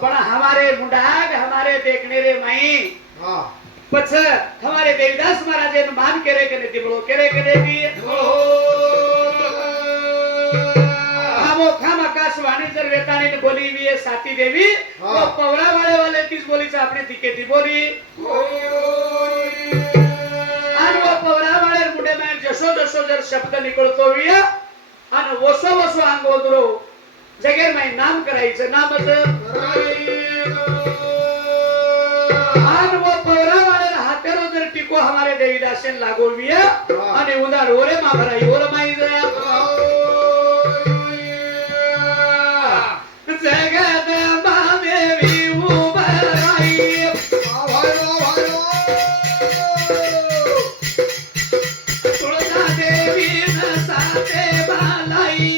पर हमारे मुंडाग हमारे देखने रे माई पछ हमारे देवदास महाराज ने मान करे कने दिबलो करे कने दी हमो खाम आकाशवाणी जर वेतानी ने बोली भी है साती देवी तो पवरा वाले किस बोली से आपने दिके दी बोली आणि वो पवरा वाले मुंडे में जसो जर शब्द निकलतो विया आणि वसो अंगोदरो जगेर में नाम करायचं नामच आन वो पवरा वाले हातेरो जर टिको हमारे देवीदासन लागो विया आणि उदार ओरे मा भराई ओर माई जगत मामेवी उभराई तुळजा देवी नसाते बालाई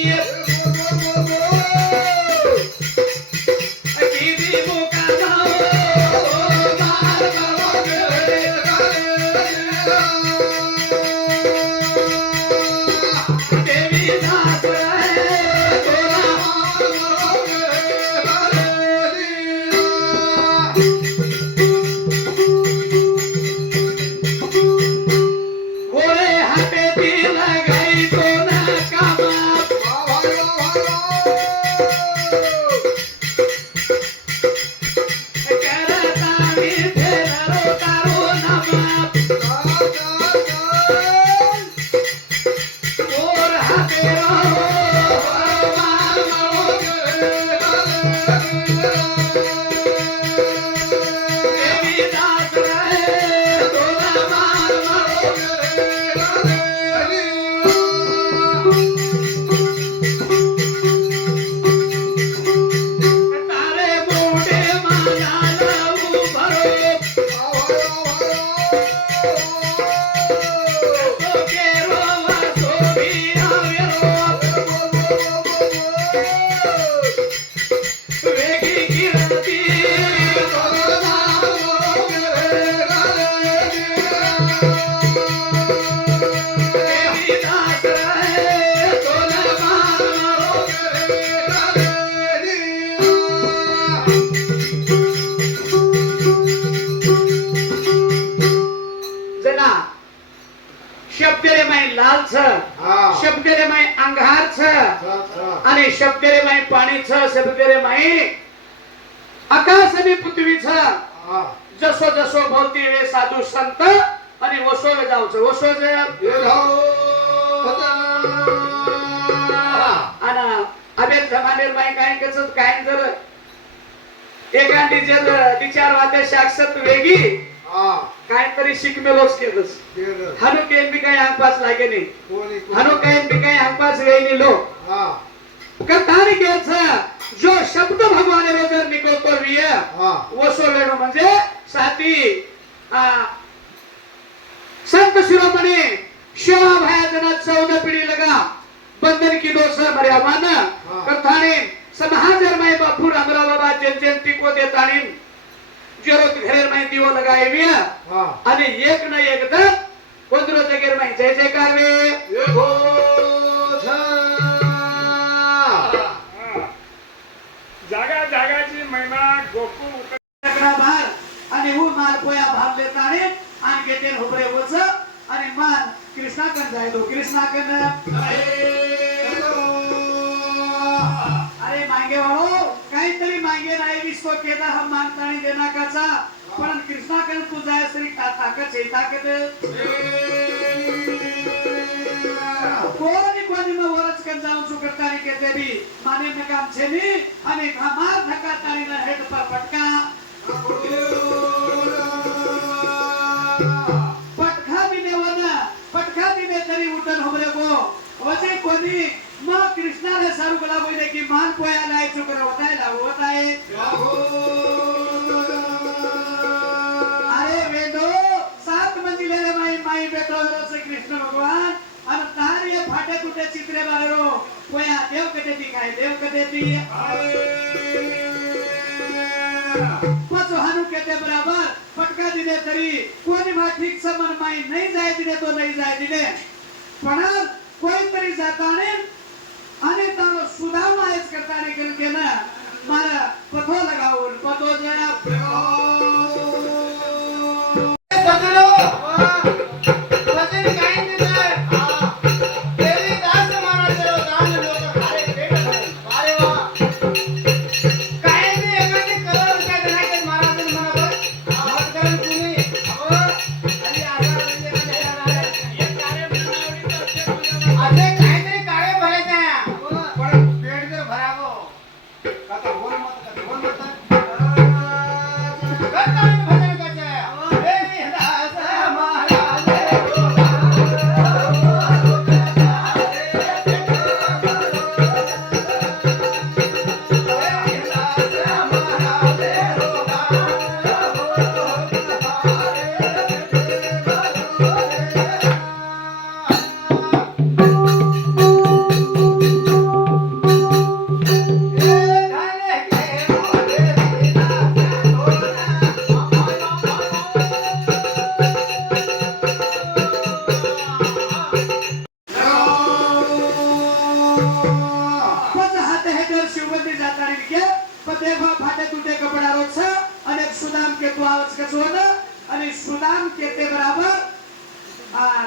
शब्दरे माई लाल छ शब्दरे माई अंगार छ आणि शब्दरे माई पाणी छ शब्दरे माई आकाश आणि पृथ्वी छ जसो जसो बोलती वे साधू संत आणि वसो जाऊ छ वसो जे आणि अबे जमानेर माई काय कसं काय जर एकांडी जर विचार वाटे शाक्षत वेगी काय तरी शिकमेलोच केलंस हनु केन भी काय आंपास लागे नहीं हनु केन भी काय आंपास वेई नहीं लो कथानी केचा जो शब्द भगवान रोजर निकलतो विया वो सो वेणो म्हणजे साती संत शिरोमणी शिवा भायजना 14 पिढी लगा बंधन की दोष मर्यामान कथानी समाजर माय बापू रामराव बाबा जन टिको देतानी जरूरत घरेर में दिवो लगाए विया आणि एक न एकदा कोंदरो जगेर में जय जयकार वे जागा जागाची महिमा गोकू उकरा भार आणि वो मार पोया भाग लेताने आणि गेटेन होबरे वच आणि मान कृष्णा कन जायलो कृष्णा कन अरे मांगे वाळो काहीतरी मांगे नाही विश्व केला हम मानतानी देना काचा पण कृष्णाकडे तू जायस तरी ताकद आहे ताकद कोणी मग वरच कर जाऊन चुकतानी केते बी माने में काम छेनी आणि हमार धक्का तारी ना हेड पर पटका पटका दिने वना पटका दिने तरी उठन हमरे को वजे कोणी मग कृष्णा रे सारू गला बोले की मान पोया नाही चुकर होताय लावताय अरे वेदो 7 मंजिले रे माई बेटो से कृष्ण भगवान और तारे फाटे टूटे चित्रे बारो कोया देव कटे दिखाय देव कटे दी पचो हानु केते बराबर पटका दिले तरी कोणी मा ठीक समन माई नहीं जाय दिले तो नहीं जाय दिले पण कोई तरी जाताने आणि तारो सुदामा हेच करताने करके ना मारा पथो लगावून पथो जरा सजलो वजन काय दिलं देवी दास महाराज दान लोक खाले पेट भरून अरे वा काय ते एकाने कलर काय नाही महाराज म्हणावर मत करून तुम्ही अहो आणि आता म्हणजे एक काळे बनावडी तर असे काहीतरी काळे भरायचे आहे पण पेट जर भरावं काका बोल मत करता भजन करायचं देवी दास महाराज पच हात हे दर शिवबंदी जातारी के पते फाटे तुटे कपडा रोछ आणि सुदाम के तू आवाज कचवत आणि सुदाम केते बराबर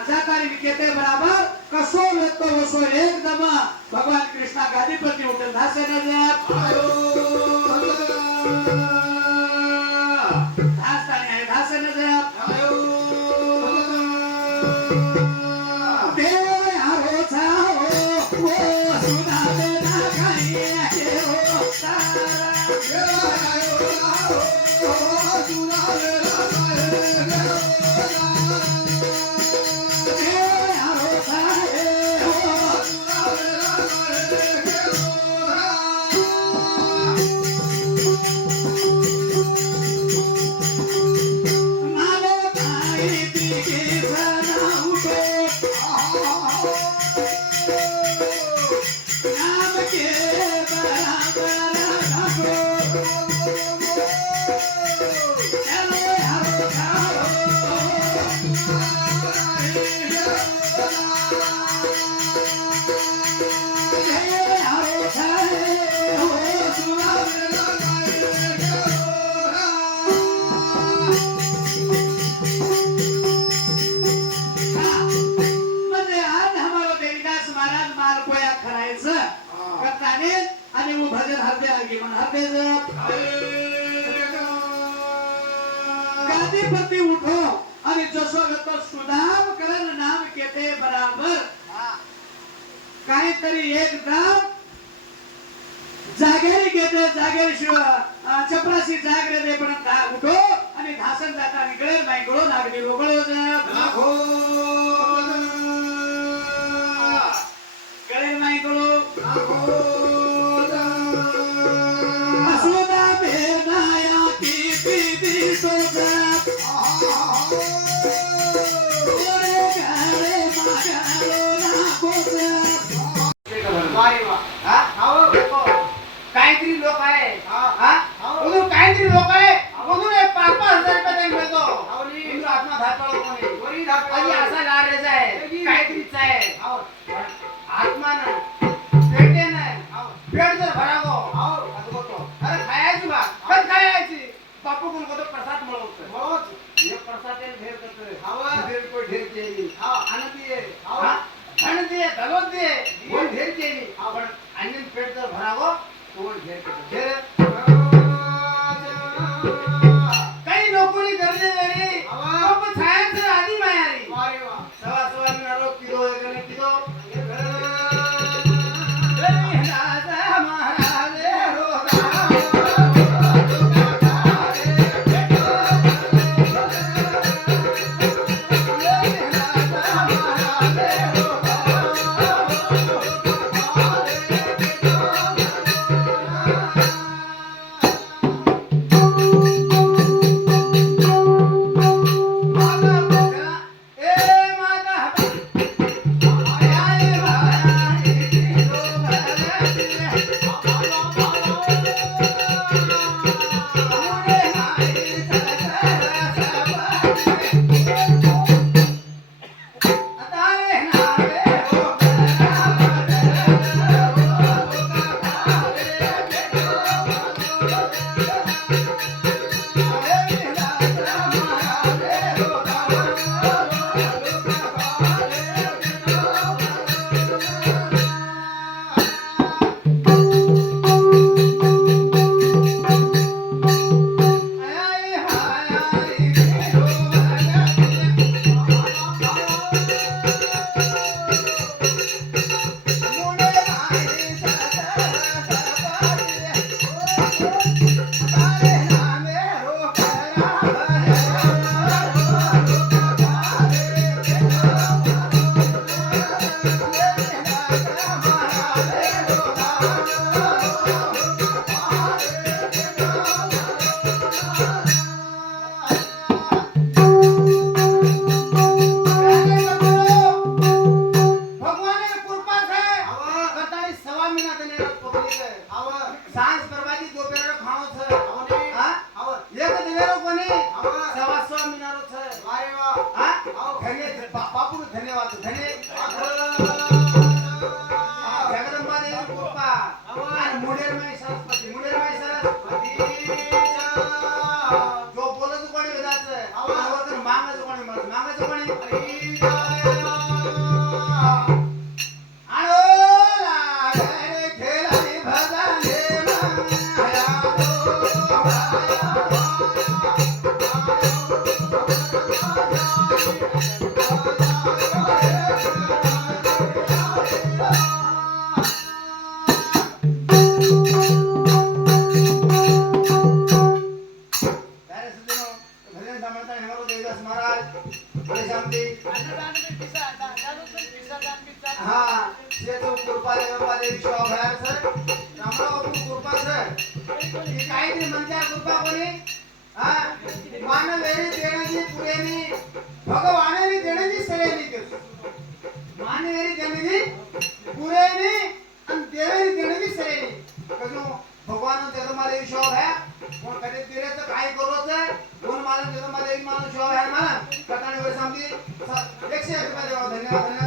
जातारी केते बराबर कसो लेतो वसो एकदम भगवान कृष्णा गादी पर उठल धासे न धासतानी आहे धासे न आणि वो भजन हरदे आगे मन हरदे गादी परती उठो आणि जसो गतो सुदाम करन नाम केते बराबर काहीतरी एकदम जागेरी घेते जागेरी शिवाय चपराशी जागरे दे पण उठो आणि घासन जाता निकळे बायगळो लागली रोगळो गळे बायगळो असुदा बेनाया की पीती सोजात ओरे गळे मागालो ना कोजात वारे वा हा हाव काहीतरी लोक आहे हा म्हणून काहीतरी लोक आहे म्हणून 5,000 रुपये त्यांनी मिळतो म्हणून आपला धापाळ कोणी आणि असा स्वामी नारो छे वारे वाह हां धन्य बापू धन्यवाद धन्यवाद जगदंबा देवी कृपा आणि मुंडेरमाई सरस्वती जो बोलत कोणी वेदाचं आवाज मागायचं कोणी मागायचं कोणी भगवान देण्याची सरेनी मानवेरी देण्याची पुरेनी आणि देवेरी देण्याची सरेनी कजो भगवान जगमाले विश्वास है कोण कधी दिले तर काय करूच कोण मला जगमाले एक माणूस विश्वास है मला कथाने वर सांगते 101 रुपये देवा धन्यवाद